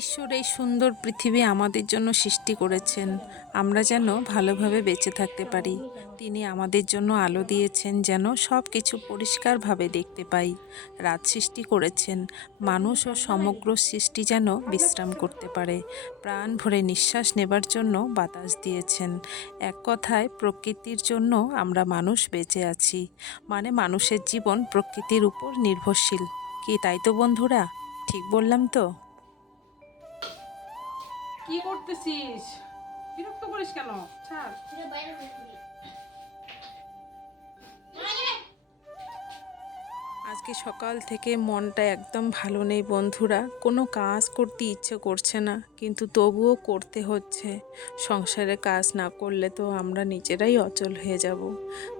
ঈশ্বর এই সুন্দর পৃথিবী আমাদের জন্য সৃষ্টি করেছেন, আমরা যেন ভালোভাবে বেঁচে থাকতে পারি। তিনি আমাদের জন্য আলো দিয়েছেন যেন সব কিছু পরিষ্কারভাবে দেখতে পাই। রাত সৃষ্টি করেছেন, মানুষ ও সমগ্র সৃষ্টি যেন বিশ্রাম করতে পারে। প্রাণ ভরে নিঃশ্বাস নেবার জন্য বাতাস দিয়েছেন। এক কথায় প্রকৃতির জন্য আমরা মানুষ বেঁচে আছি, মানে মানুষের জীবন প্রকৃতির উপর নির্ভরশীল। কি তাই তো বন্ধুরা? ঠিক বললাম তো? কি করতেছিস? বিরক্ত করিস কেন? ছাড়। আজকে সকাল থেকে মনটা একদম ভালো নেই বন্ধুরা, কোনো কাজ করতে ইচ্ছে করছে না, কিন্তু তবুও করতে হচ্ছে। সংসারে কাজ না করলে তো আমরা নিজেরাই অচল হয়ে যাব।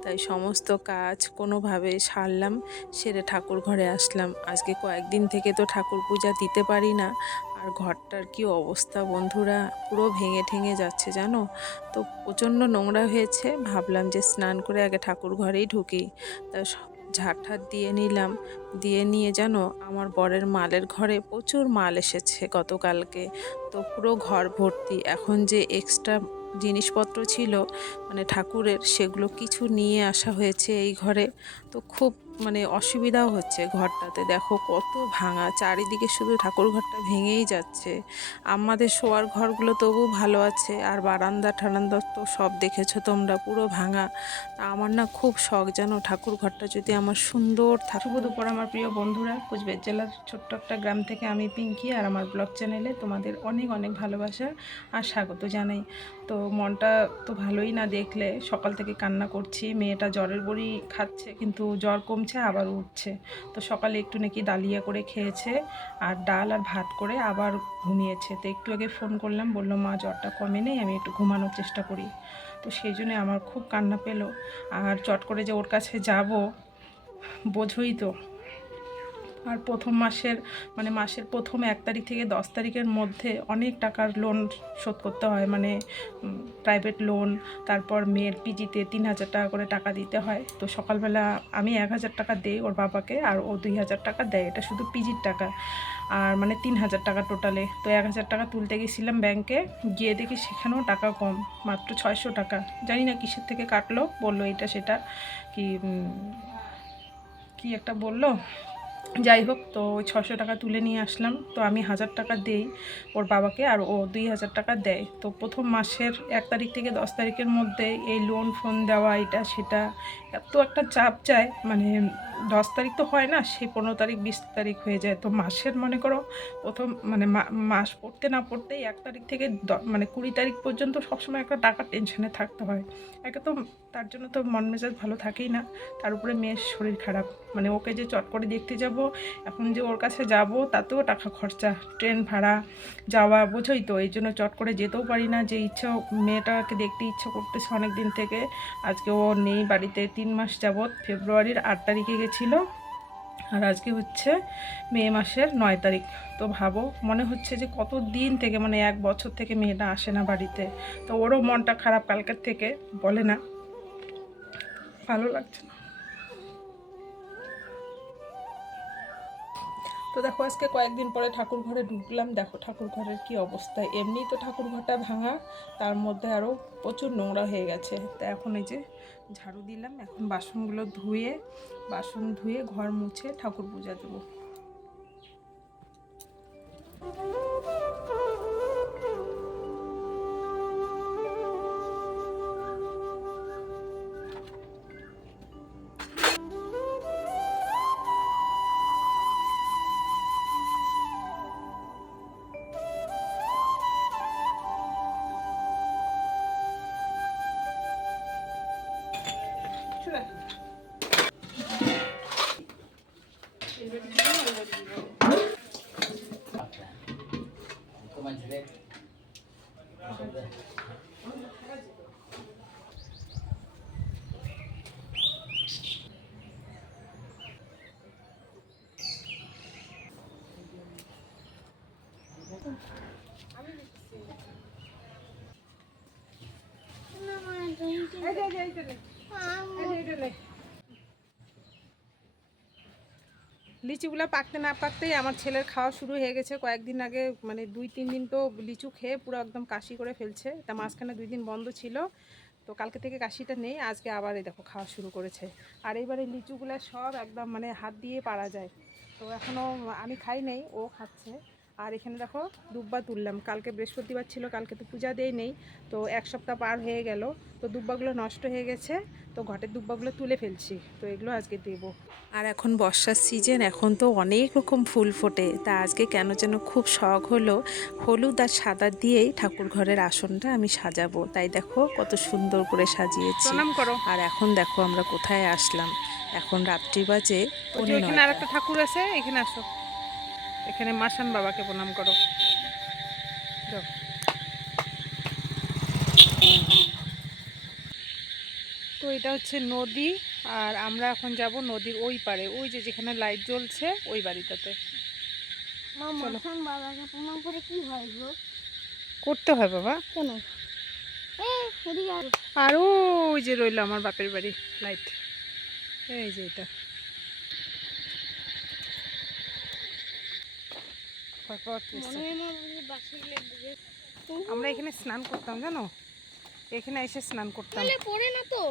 তাই সমস্ত কাজ কোনোভাবে সারলাম, সেরে ঠাকুর ঘরে আসলাম। আজকে কয়েকদিন থেকে তো ঠাকুর পূজা দিতে পারি না। আর ঘরটার কি অবস্থা বন্ধুরা, পুরো ভেঙে ঠেঙে যাচ্ছে জানো তো। প্রচণ্ড নোংরা হয়েছে, ভাবলাম যে স্নান করে আগে ঠাকুর ঘরেই ঢুকি। তা ঝাড় ঠাড় দিয়ে নিলাম, দিয়ে নিয়ে জানো আমার বরের মালের ঘরে প্রচুর মাল এসেছে গতকালকে। তো পুরো ঘর ভর্তি। এখন যে এক্সট্রা জিনিসপত্র ছিল মানে ঠাকুরের, সেগুলো কিছু নিয়ে আসা হয়েছে এই ঘরে। তো খুব মানে অসুবিধাও হচ্ছে ঘরটাতে। দেখো কত ভাঙা, চারিদিকে শুধু ঠাকুর ঘরটা ভেঙেই যাচ্ছে। আমাদের শোয়ার ঘরগুলো তবু ভালো আছে, আর বারান্দা ঠারান্দা তো সব দেখেছো তোমরা, পুরো ভাঙা। তা আমার না খুব শখ জানো ঠাকুর ঘরটা যদি আমার সুন্দর থাকে। শুভ দুপুর আমার প্রিয় বন্ধুরা, কুচবিহার জেলার ছোট্ট একটা গ্রাম থেকে আমি পিঙ্কি, আর আমার ব্লগ চ্যানেলে তোমাদের অনেক অনেক ভালোবাসা আর স্বাগত জানাই। তো মনটা তো ভালোই না, দেখলে সকাল থেকে কান্না করছি। মেয়েটা জ্বরের বড়ি খাচ্ছে, কিন্তু জ্বর কমছে আবার উঠছে। তো সকালে একটু নাকি ডালিয়া করে খেয়েছে, আর ডাল আর ভাত করে আবার ঘুমিয়েছে। তো একটু আগে ফোন করলাম, বললো মা জ্বরটা কমে নেই, আমি একটু ঘুমানোর চেষ্টা করি। তো সেই জন্য আমার খুব কান্না পেলো। আর চট করে যে ওর কাছে যাব, বোঝোই তো। আর প্রথম মাসের মানে মাসের প্রথম 1 তারিখ থেকে 10 তারিখের মধ্যে অনেক টাকার লোন শোধ করতে হয়, মানে প্রাইভেট লোন। তারপর মেয়ের পিজিতে 3,000 টাকা করে টাকা দিতে হয়। তো সকালবেলা আমি 1,000 টাকা দিই ওর বাবাকে, আর ও 2,000 টাকা দেয়। এটা শুধু পিজির টাকা, আর মানে 3,000 টাকা টোটালে। তো 1,000 টাকা তুলতে গেছিলাম ব্যাংকে, গিয়ে দেখি সেখানেও টাকা কম, মাত্র 600 টাকা। জানি না কিসের থেকে কাটলো, বললো এটা সেটা কি কি একটা বললো। যাই হোক, তো ওই 600 টাকা তুলে নিয়ে আসলাম। তো আমি 1,000 টাকা দেই ওর বাবাকে, আর ও 2,000 টাকা দেয়। তো প্রথম মাসের 1 তারিখ থেকে 10 তারিখের মধ্যে এই লোন ফোন দেওয়া, এটা সেটা এত একটা চাপ যায়, মানে 10 তারিখ তো হয় না, সেই 15 তারিখ 20 তারিখ হয়ে যায়। তো মাসের মনে করো প্রথম মানে মাস পড়তে না পড়তেই 1 তারিখ থেকে মানে 20 তারিখ পর্যন্ত সবসময় একটা টাকার টেনশনে থাকতে হয়। একে তো তার জন্য তো মন মেজাজ ভালো থাকেই না, তার উপরে মেয়ের শরীর খারাপ। মানে ওকে যে চট করে দেখতে যাব, এখন যে ওর কাছে যাব তাতেও টাকা খরচা, ট্রেন ভাড়া, যাওয়া, বোঝোই তো। এই জন্য চট করে যেতেও পারি না। যে ইচ্ছা, মেয়েটাকে দেখতে ইচ্ছা করতেছে অনেক দিন থেকে। আজকে ও নেই বাড়িতে 3 মাস যাবৎ। ফেব্রুয়ারির 8 তারিখে গেছিলো, আর আজকে হচ্ছে মে মাসের 9 তারিখ। তো ভাবো, মনে হচ্ছে যে কত দিন থেকে, মানে 1 বছর থেকে মেয়েটা আসে না বাড়িতে। তো ওরও মনটা খারাপ কালকের থেকে, বলে না, ভালো লাগছে না। তো দেখো আজকে কয়েকদিন পরে ঠাকুর ঘরে ঢুকলাম, দেখো ঠাকুর ঘরের কী অবস্থা। এমনি তো ঠাকুর ঘরটা ভাঙা, তার মধ্যে আরও প্রচুর নোংরা হয়ে গেছে। তো এখন এই যে ঝাড়ু দিলাম, এখন বাসনগুলো ধুয়ে, বাসন ধুয়ে ঘর মুছে ঠাকুর পূজা দেবো। লিচুগুলো পাকতে না পাকতেই আমার ছেলের খাওয়া শুরু হয়ে গেছে। কয়েকদিন আগে মানে 2-3 দিন তো লিচু খেয়ে পুরো একদম কাশি করে ফেলছে। তা মাঝখানে 2 দিন বন্ধ ছিল, তো কালকে থেকে কাশিটা নেই, আজকে আবার এই দেখো খাওয়া শুরু করেছে। আর এইবারে লিচুগুলো সব একদম মানে হাত দিয়ে পাড়া যায়। তো এখনও আমি খাই নেই, ও খাচ্ছে। আর এখানে দেখো দুব্বা তুললাম, কালকে বৃহস্পতিবার ছিল, কালকে তো পূজা দেই নেই, তো 1 সপ্তাহ পার হয়ে গেল। তো দুব্বাগুলো নষ্ট হয়ে গেছে, তো ঘটের দুব্বাগুলো তুলে ফেলছি, তো এগুলো আজকে দেবো। আর এখন বর্ষার সিজন, এখন তো অনেক রকম ফুল ফোটে। তা আজকে কেন যেন খুব শখ হলো হলুদ আর সাদা দিয়েই ঠাকুর ঘরের আসনটা আমি সাজাবো। তাই দেখো কত সুন্দর করে সাজিয়েছি। প্রণাম করো। আর এখন দেখো আমরা কোথায় আসলাম, এখন রাত্রি বাজে ওই যে ওইখানে 9:30। আরেকটা ঠাকুর আছে, এখানে আসো, এখানে মাসান বাবাকে প্রণাম করো। যাও। তো এটা হচ্ছে নদী, আর আমরা এখন যাব নদীর ওই পারে, ওই যে যেখানে লাইট জ্বলছে ওই বাড়িটাতে। চলো। বাবাকে প্রণাম করে কি হয় গো? করতে হয় বাবা। কেন? এদিকে আয়। আর ওই যে রইলো আমার বাপের বাড়ি লাইট, এই যে এটা। ভয় পাওয়ার কি আছে? মনে হয় না বুঝি বাসি লাগবে। আমরা এখানে স্নান করতাম জানো, এখানে এসে স্নান করতাম। এলে পড়ে না তো?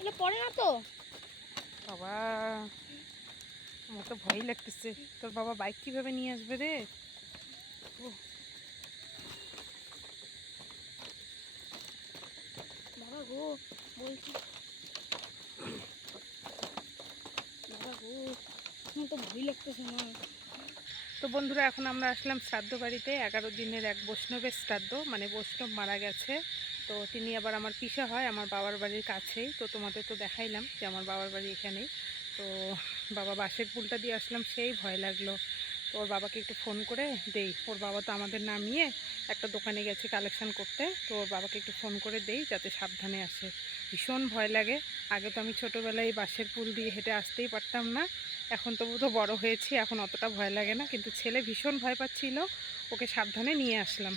এলে পড়ে না তো? বাবা, আমার তো ভয়ই লাগতেছে। তোর বাবা বাইক কিভাবে নিয়ে আসবে রে? বাবা গো, বলছি বাবা গো, আমার তো ভয় লাগতেছে না। তো বন্ধুরা, এখন আমরা আসলাম শ্রাদ্ধ বাড়িতে। 11 দিনের এক বৈষ্ণবের শ্রাদ্ধ, মানে বৈষ্ণব মারা গেছে। তো তিনি আবার আমার পিসা হয়, আমার বাবার বাড়ির কাছেই। তো তোমাদের তো দেখাইলাম যে আমার বাবার বাড়ি এখানেই। তো বাবা বাঁশের পুলটা দিয়ে আসলাম, সেই ভয় লাগলো। তো ওর বাবাকে একটু ফোন করে দেই, ওর বাবা তো আমাদের নামিয়ে একটা দোকানে গেছে কালেকশন করতে। তো ওর বাবাকে একটু ফোন করে দেই যাতে সাবধানে আসে। ভীষণ ভয় লাগে। আগে তো আমি ছোটোবেলায় বাঁশের পুল দিয়ে হেঁটে আসতেই পারতাম না, এখন তবু তো বড় হয়েছি, এখন অতটা ভয় লাগে না, কিন্তু ছেলে ভীষণ ভয় পাচ্ছিল, ওকে সাবধানে নিয়ে আসলাম।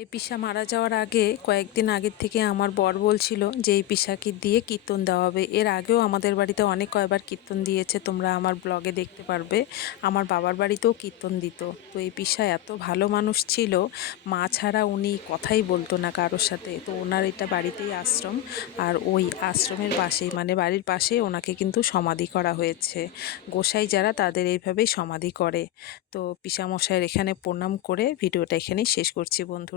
এই পিসা মারা যাওয়ার আগে কয়েকদিন আগের থেকে আমার বর বলছিল যে এই পিসাকে দিয়ে কীর্তন দেওয়া হবে। এর আগেও আমাদের বাড়িতে অনেক কয়বার কীর্তন দিয়েছে, তোমরা আমার ব্লগে দেখতে পারবে। আমার বাবার বাড়িতেও কীর্তন দিত। তো এই পিসা এত ভালো মানুষ ছিল, মা ছাড়া উনি কথাই বলতো না কারোর সাথে। তো ওনার এটা বাড়িতেই আশ্রম, আর ওই আশ্রমের পাশেই মানে বাড়ির পাশে ওনাকে কিন্তু সমাধি করা হয়েছে। গোসাই যারা তাদের এইভাবেই সমাধি করে। তো পিসামশাইয়ের এখানে প্রণাম করে ভিডিওটা এখানেই শেষ করছি বন্ধুরা।